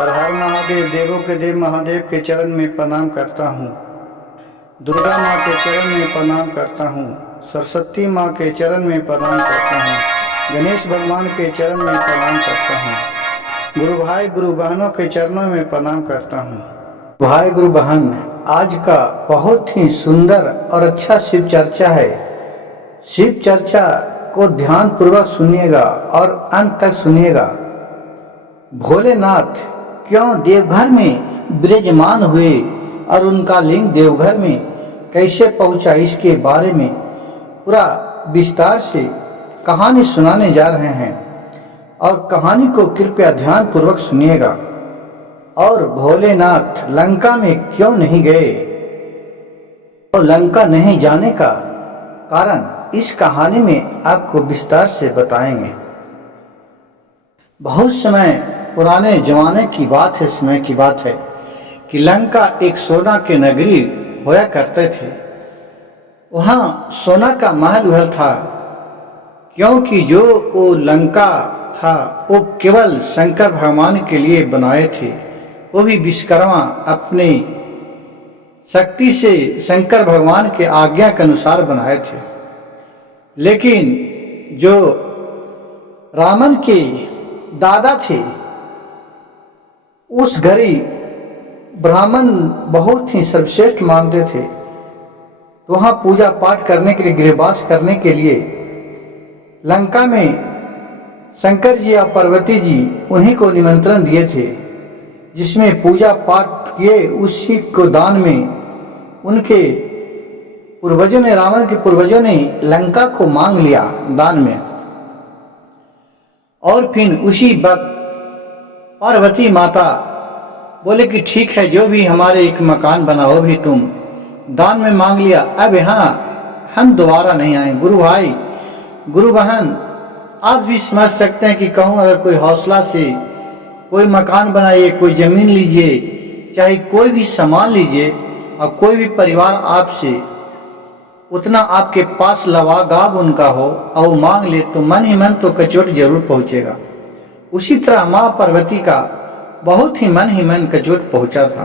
हर हर महादेव। देवों के देव महादेव के चरण में प्रणाम करता हूँ। दुर्गा माँ के चरण में प्रणाम करता हूँ। सरस्वती माँ के चरण में प्रणाम करता हूँ। गणेश भगवान के चरण में प्रणाम करता हूँ। गुरु भाई गुरु बहनों के चरणों में प्रणाम करता हूँ। भाई गुरु बहन, आज का बहुत ही सुंदर और अच्छा शिव चर्चा है। शिव चर्चा को ध्यान पूर्वक सुनिएगा और अंत तक सुनिएगा। भोलेनाथ क्यों देवघर में विराजमान हुए और उनका लिंग देवघर में कैसे पहुंचा, इसके बारे में पूरा विस्तार से कहानी सुनाने जा रहे हैं। और कहानी को कृपया ध्यान पूर्वक सुनिएगा। और भोलेनाथ लंका में क्यों नहीं गए और लंका नहीं जाने का कारण इस कहानी में आपको विस्तार से बताएंगे। बहुत समय पुराने जमाने की बात है, समय की बात है कि लंका एक सोना के नगरी होया करते थे। वहाँ सोना का महल वह था, क्योंकि जो वो लंका था वो केवल शंकर भगवान के लिए बनाए थे। वो भी विश्वकर्मा अपनी शक्ति से शंकर भगवान के आज्ञा के अनुसार बनाए थे। लेकिन जो रावण के दादा थे, उस घड़ी ब्राह्मण बहुत ही सर्वश्रेष्ठ मानते थे। तो वहाँ पूजा पाठ करने के लिए, गृहवास करने के लिए लंका में शंकर जी और पार्वती जी उन्हीं को निमंत्रण दिए थे, जिसमें पूजा पाठ किए। उसी को दान में उनके पूर्वजों ने, रावण के पूर्वजों ने लंका को मांग लिया दान में। और फिर उसी वक्त पार्वती माता बोले कि ठीक है, जो भी हमारे एक मकान बनाओ भी तुम दान में मांग लिया, अब यहाँ हम दोबारा नहीं आए। गुरु भाई गुरु बहन, आप भी समझ सकते हैं कि कहूँ अगर कोई हौसला से कोई मकान बनाइए, कोई जमीन लीजिए, चाहे कोई भी सामान लीजिए, और कोई भी परिवार आपसे उतना आपके पास लवागाब उनका हो और वो मांग ले, तो मन ही मन तो कचोट जरूर पहुंचेगा। उसी तरह माँ पार्वती का बहुत ही मन कचोट पहुंचा था।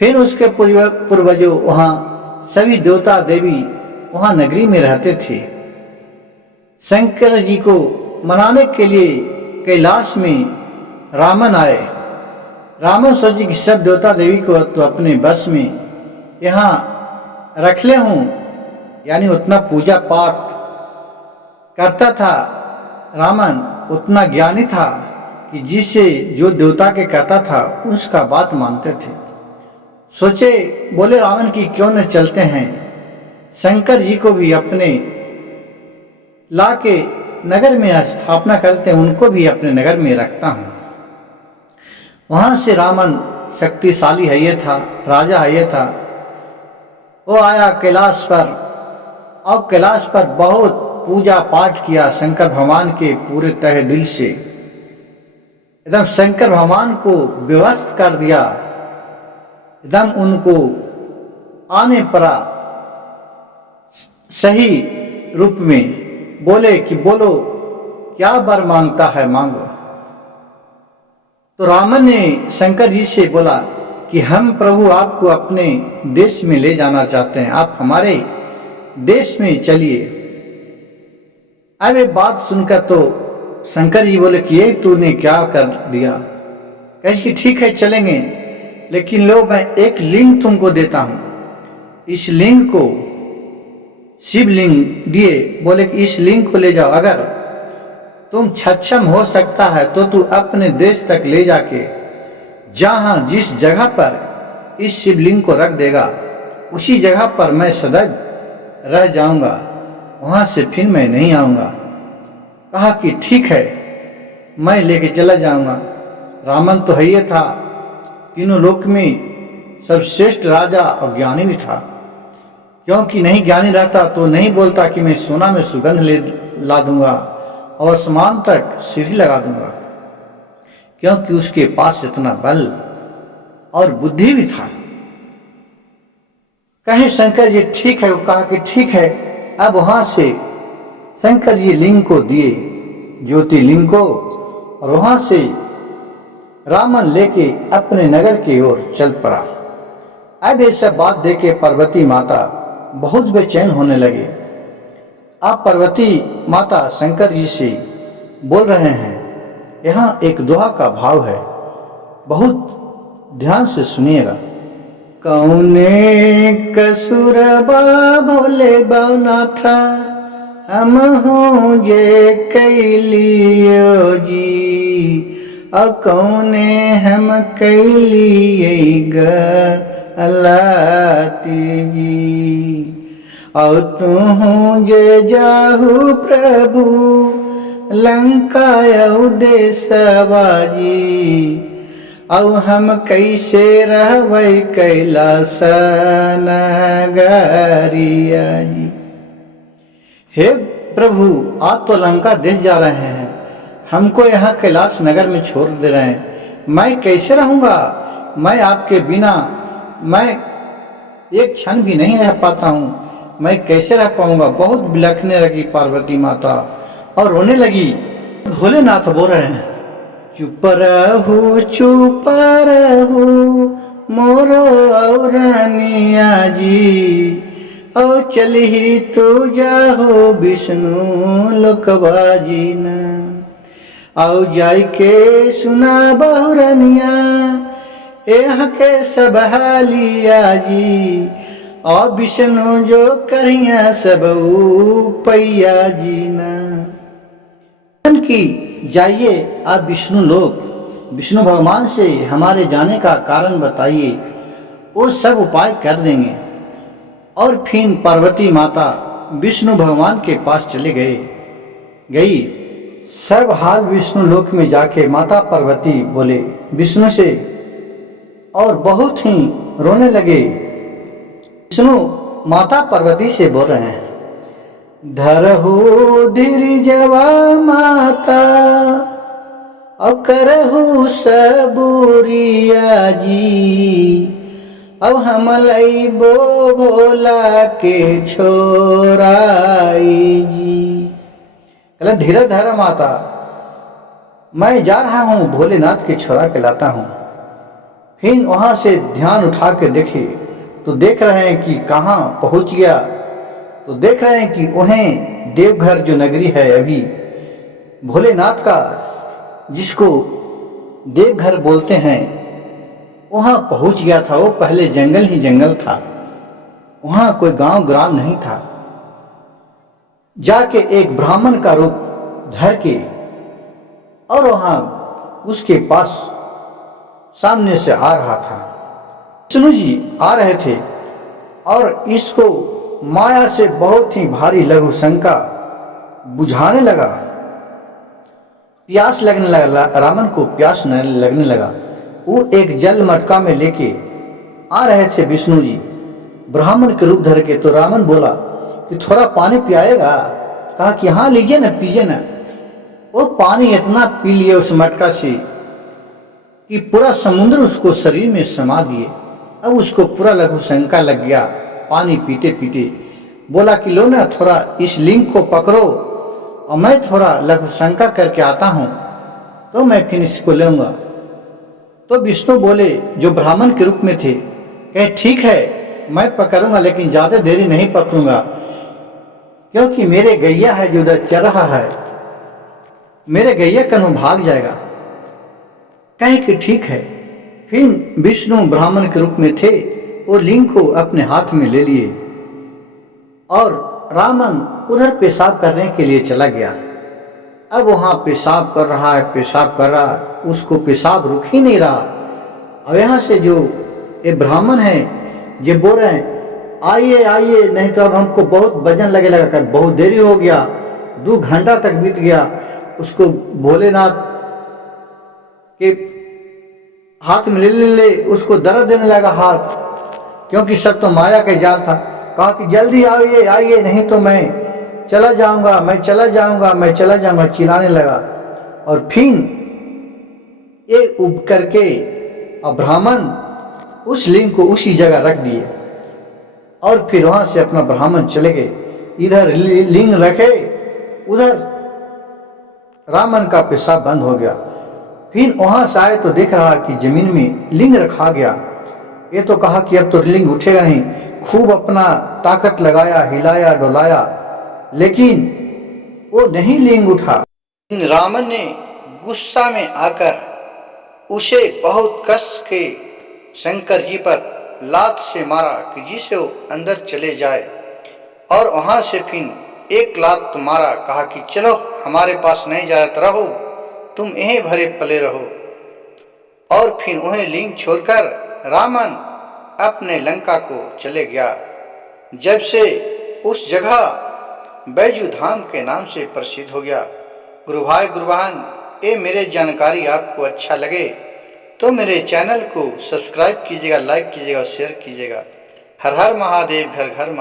फिर उसके पूर्वजों वहाँ सभी देवता देवी वहाँ नगरी में रहते थे। शंकर जी को मनाने के लिए कैलाश में रावण आए। रावण सोचे कि सब देवता देवी को तो अपने बस में यहाँ रख ले हूँ, यानी उतना पूजा पाठ करता था रावण, उतना ज्ञानी था कि जिससे जो देवता के कहता था उसका बात मानते थे। सोचे, बोले रावण की क्यों न चलते हैं, शंकर जी को भी अपने ला के नगर में स्थापना करते हैं, उनको भी अपने नगर में रखता हूँ। वहां से रावण शक्तिशाली है ये था, राजा है ये था। वो आया कैलाश पर और कैलाश पर बहुत पूजा पाठ किया शंकर भगवान के पूरे तहे दिल से। एकदम शंकर भगवान को व्यवस्थ कर दिया, एकदम उनको आने पड़ा सही रूप में। बोले कि बोलो क्या वर मांगता है, मांगो। तो रावण ने शंकर जी से बोला कि हम प्रभु आपको अपने देश में ले जाना चाहते हैं, आप हमारे देश में चलिए। अब ये बात सुनकर तो शंकर जी बोले कि ये तूने क्या कर दिया। कहे कि ठीक है चलेंगे, लेकिन लो मैं एक लिंग तुमको देता हूं। इस लिंग को शिवलिंग दिए, बोले कि इस लिंग को ले जाओ, अगर तुम सक्षम हो सकता है तो तू अपने देश तक ले जाके जहां जिस जगह पर इस शिवलिंग को रख देगा उसी जगह पर मैं सदैव रह जाऊंगा, वहां से फिर मैं नहीं आऊंगा। कहा कि ठीक है, मैं लेके चला जाऊंगा। रावण तो है ये था, तीनों लोक में सर्वश्रेष्ठ राजा और ज्ञानी भी था, क्योंकि नहीं ज्ञानी रहता तो नहीं बोलता कि मैं सोना में सुगंध ले ला दूंगा और आसमान तक सीढ़ी लगा दूंगा, क्योंकि उसके पास इतना बल और बुद्धि भी था। कहे शंकर जी ठीक है, वो कहा कि ठीक है। अब वहां से शंकर जी लिंग को दिए, ज्योतिर्लिंग को, और वहां से रामन लेके अपने नगर की ओर चल पड़ा। अब ये सब बात देखे पार्वती माता बहुत बेचैन होने लगे। अब पार्वती माता शंकर जी से बोल रहे हैं। यहाँ एक दोहा का भाव है, बहुत ध्यान से सुनिएगा। कौने कसुरबा भोले बाबनाथा हम हो जे कैलियो जी, और कौने हम कैलिए गलाती जी, और तू जे जाहू प्रभु लंका देशवा जी, और हम कैसे रहबै कैलास नगरिया जी। हे प्रभु, आप तो लंका देश जा रहे हैं, हमको यहाँ कैलाश नगर में छोड़ दे रहे हैं। मैं कैसे रहूँगा? मैं आपके बिना मैं एक क्षण भी नहीं रह पाता हूँ। मैं कैसे रह पाऊँगा? बहुत बिलखने लगी पार्वती माता और रोने लगी। भोलेनाथ बोल रहे हैं, चुप रहू मोरो औरनिया जी, और चली तू जाहो विष्णु लोकवा जी न, औ जाय के सुना बहुरनिया यहाँ के सब हालिया जी, और विष्णु जो करिया सब पैया जी न। की जाइए आप विष्णु लोक, विष्णु भगवान से हमारे जाने का कारण बताइए, वो सब उपाय कर देंगे। और फिर पार्वती माता विष्णु भगवान के पास चले गई। सब हाल विष्णु लोक में जाके माता पार्वती बोले विष्णु से और बहुत ही रोने लगे। विष्णु माता पार्वती से बोल रहे हैं, धरहु धीरजवा माता और करहु सबूरिया जी, अब हम लइबो भोला के छोराई जी। कहला धीरे धरा माता, मैं जा रहा हूँ भोलेनाथ के छोरा के लाता हूँ। फिर वहां से ध्यान उठा के देखे तो देख रहे हैं कि कहाँ पहुंच गया। तो देख रहे हैं कि वहीं देवघर जो नगरी है अभी भोलेनाथ का, जिसको देवघर बोलते हैं, वहां पहुंच गया था। वो पहले जंगल ही जंगल था, वहां कोई गांव ग्राम नहीं था। जाके एक ब्राह्मण का रूप धर के और वहां उसके पास सामने से आ रहा था। विष्णु जी आ रहे थे और इसको माया से बहुत ही भारी लघु शंका बुझाने लगा। प्यास लगने लगा, रावण को प्यास लगने लगा। वो एक जल मटका में लेके आ रहे थे विष्णु जी ब्राह्मण के रूप धर के। तो रावण बोला कि थोड़ा पानी पियाएगा? कहा कि हाँ लीजिए ना, पीजिए ना। वो पानी इतना पी लिए उस मटका से कि पूरा समुद्र उसको शरीर में समा दिए। अब उसको पूरा लघु शंका लग गया। पानी पीते पीते बोला कि लो ना, थोड़ा इस लिंग को पकड़ो और मैं थोड़ा लघु शंका करके आता हूं, तो मैं फिर इसको लूंगा। तो विष्णु बोले जो ब्राह्मण के रूप में थे, कहे ठीक है मैं पकड़ूंगा, लेकिन ज्यादा देरी नहीं पकड़ूंगा, क्योंकि मेरे गैया है जो उधर चल रहा है, मेरे गैया कन्हू भाग जाएगा। कहे कि ठीक है। फिर विष्णु ब्राह्मण के रूप में थे, वो लिंग को अपने हाथ में ले लिए और रावण उधर पेशाब करने के लिए चला गया। अब वहां पेशाब कर रहा है, पेशाब कर रहा है, उसको पेशाब रुक ही नहीं रहा। अब यहाँ से जो ये ब्राह्मण है ये बोल रहे हैं आइए आइए, नहीं तो अब हमको बहुत वजन लगे लगा। बहुत देरी हो गया, 2 घंटा तक बीत गया। उसको भोलेनाथ के हाथ में ले उसको दर्द देने लगा हाथ, क्योंकि सब तो माया का जाल था। कहा कि जल्दी आइए आइए, नहीं तो मैं चला जाऊंगा, मैं चला जाऊंगा, मैं चला जाऊंगा, चिल्लाने लगा। और फिर ये उब करके अब ब्राह्मण उस लिंग को उसी जगह रख दिए और फिर वहां से अपना ब्राह्मण चले गए। इधर लिंग रखे, उधर रावण का पेशाब बंद हो गया। फिर वहां से आए तो देख रहा कि जमीन में लिंग रखा गया। ये तो कहा कि अब तो लिंग उठेगा नहीं। खूब अपना ताकत लगाया, हिलाया डुलाया, लेकिन वो नहीं लिंग उठा। रावण ने गुस्सा में आकर उसे बहुत कस के शंकर जी पर लात से मारा कि जिसे वो अंदर चले जाए, और वहां से फिर एक लात मारा, कहा कि चलो हमारे पास नहीं जाते रहो, तुम यहीं भरे पले रहो। और फिर उन्हें लिंग छोड़कर रावण अपने लंका को चले गया। जब से उस जगह बैजू धाम के नाम से प्रसिद्ध हो गया। गुरु भाई गुरु बहन, ये मेरे जानकारी आपको अच्छा लगे तो मेरे चैनल को सब्सक्राइब कीजिएगा, लाइक कीजिएगा, शेयर कीजिएगा। हर हर महादेव, घर घर महादेव।